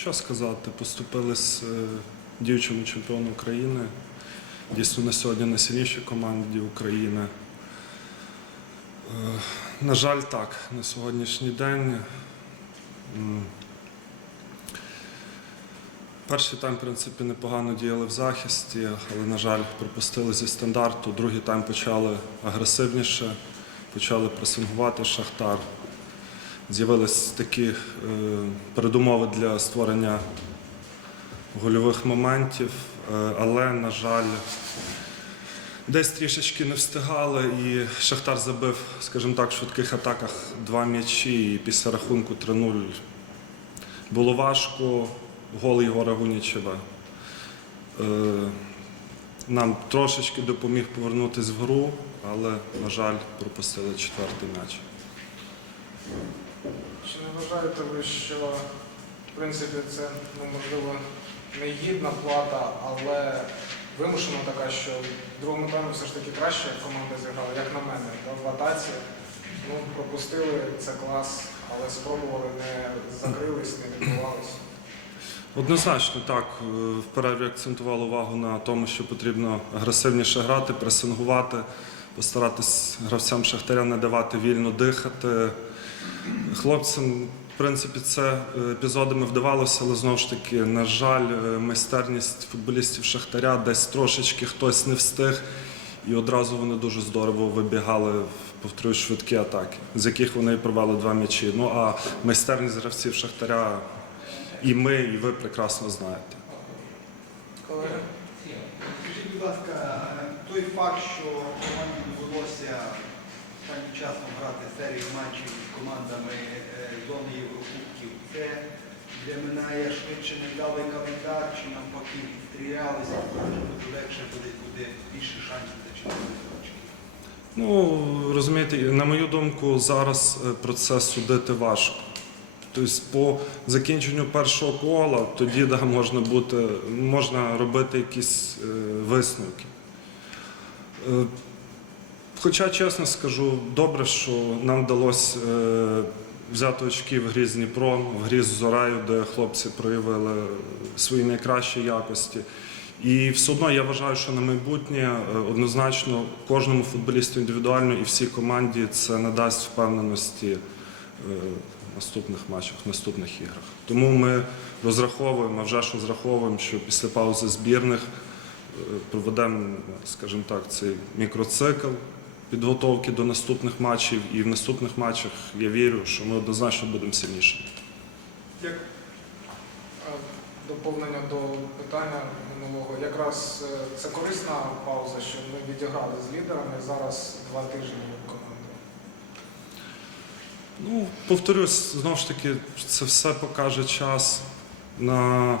що сказати, поступили з е, діючими чемпіоном України. Дійсно, на сьогодні найсильніші команді України. Е, На жаль, так, на сьогоднішній день. Перший тайм, в принципі, непогано діяли в захисті, але, на жаль, пропустили зі стандарту. Другий тайм почали агресивніше, почали пресингувати Шахтар. З'явились такі е, передумови для створення гольових моментів, е, але, на жаль, десь трішечки не встигали, і Шахтар забив, скажімо так, в швидких атаках два м'ячі, і після рахунку 3-0 було важко. Гол Єгора Гунічева. Е, Нам трошечки допоміг повернутися в гру, але, на жаль, пропустили четвертий м'яч. Чи не вважаєте ви, що в принципі це ну, можливо не гідна плата, але вимушена така, що в другому таймі все ж таки краще команда зіграла, як на мене, в атаці. Ну, пропустили це клас, але спробували, не закрились, не відбувалися. Однозначно так. Е, В перерві акцентували увагу на тому, що потрібно агресивніше грати, пресингувати, постаратись гравцям Шахтаря не давати вільно дихати. Хлопцям, в принципі, це е, епізодами вдавалося, але знову ж таки, на жаль, е, майстерність футболістів Шахтаря десь трошечки хтось не встиг, і одразу вони дуже здорово вибігали в повторюю, швидкі атаки, з яких вони і провели два м'ячі. Ну а майстерність гравців Шахтаря і ми, і ви прекрасно знаєте. Колеги, Скажіть, будь ласка, той факт, що команді довелося останнім часом грати серію матчів з командами е, зони Єврокубків, це для минає швидше невдалий календар, чи навпаки відстрілялися, може легше буде, буде більше шансів зачинити очки. Ну, розумієте, на мою думку, зараз е, про це судити важко. Тобто, по закінченню першого кола тоді да, можна бути, можна робити якісь е, висновки. Хоча, чесно скажу, добре, що нам вдалося е, взяти очки в грі з Дніпром, в грі з Зорею, де хлопці проявили свої найкращі якості. І все одно я вважаю, що на майбутнє е, однозначно кожному футболісту індивідуально і всій команді це надасть впевненості е, в наступних матчах, в наступних іграх. Тому ми розраховуємо, а вже ж розраховуємо, що після паузи збірних проведемо, скажімо так, цей мікроцикл підготовки до наступних матчів. І в наступних матчах я вірю, що ми однозначно будемо сильнішими. е, доповнення до питання минулого. Якраз е, це корисна пауза, що ми відіграли з лідерами зараз два тижні команди. Ну, повторюсь, знову ж таки, це все покаже час. На...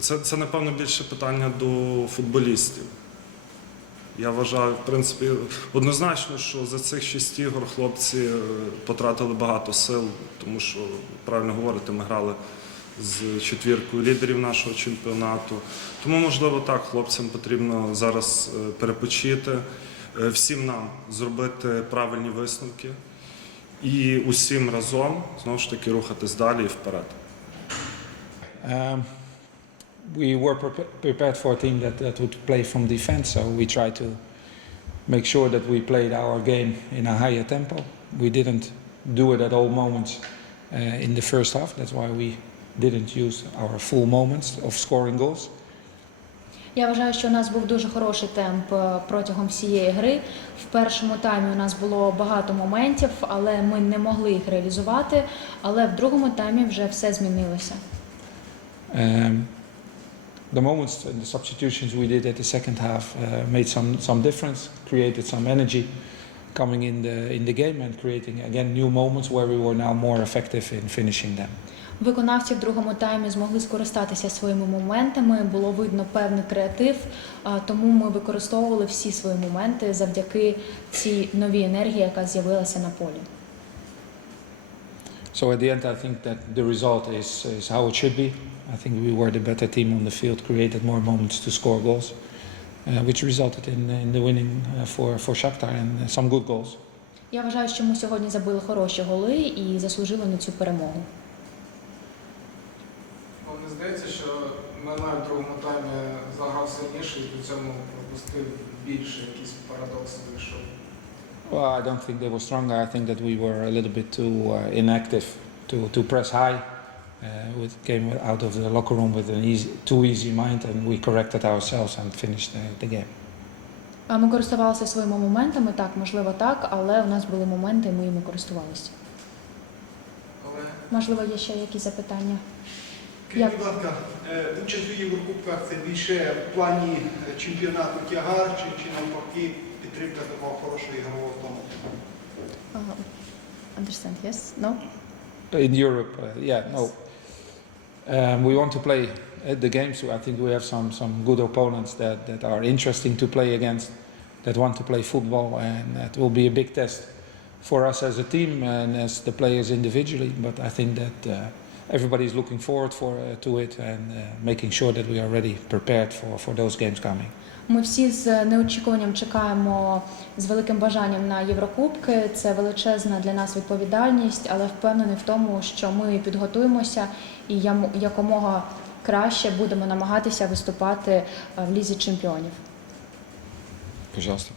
Це, це, напевно, більше питання до футболістів. Я вважаю, в принципі, однозначно, що за цих шість ігор хлопці е, потратили багато сил, тому що, правильно говорите, ми грали з четвіркою лідерів нашого чемпіонату. Тому, можливо, так, хлопцям потрібно зараз е, перепочити, е, всім нам зробити правильні висновки і усім разом знову ж таки рухатись далі і вперед. We were prepa- prepared for a team that, that would play from defense, so we tried to make sure that we played our game in a higher tempo. We didn't do it at all moments uh, in the first half. That's why we didn't use our full moments of scoring goals. Я вважаю, що у нас був дуже хороший темп е, протягом всієї гри. В першому таймі у нас було багато моментів, але ми не могли їх реалізувати. Але в другому таймі вже все змінилося. Um, the moments and the substitutions we did at the second half uh, made some, some difference, created some energy coming in the, in the game and creating again new moments where we were now more effective in finishing them. Виконавці в другому таймі змогли скористатися своїми моментами. Було видно певний креатив, тому ми використовували всі свої моменти завдяки цій новій енергії, яка з'явилася на полі. So at the end, I think that the result is, is how it should be. I think we were the better team on the field, created more moments to score goals, uh, which resulted in, in the winning uh, for, for Shakhtar and uh, some good goals. Я вважаю, що ми сьогодні забили хороші голи і заслужили на цю перемогу. Ну, Минай в другому таймі заграв сильніше і при цьому пропустив більше, якийсь парадокс вийшов. Well, I don't think they were stronger. I think that we were a little bit too uh, inactive to, to press high. Uh, we came out of the locker room with an easy, too easy mind, and we corrected ourselves and finished the, the game. А Ми користувалися своїми моментами, так, можливо, так, але у нас були моменти, і ми їми користувалися. Але Можливо, є ще якісь запитання? Скажіть, Як? будь ласка, е, участь у Єврокубках це більше в плані е, чемпіонату тягар чи, чи навпаки підтримка такого хорошого ігрового тому? Uh, understand, yes? No? In Europe, uh, yeah, no. Um, we want to play at the games. I think we have some, some good opponents that, that are interesting to play against, that want to play football, and that will be a big test for us as a team and as the players individually. But I think that uh, everybody is looking forward for, uh, to it and uh, making sure that we are ready, prepared for, for those games coming. Ми всі з неочікуванням чекаємо з великим бажанням на Єврокубки. Це величезна для нас відповідальність, але впевнений в тому, що ми підготуємося і якомога краще будемо намагатися виступати е, в лізі чемпіонів. Пожалуйста.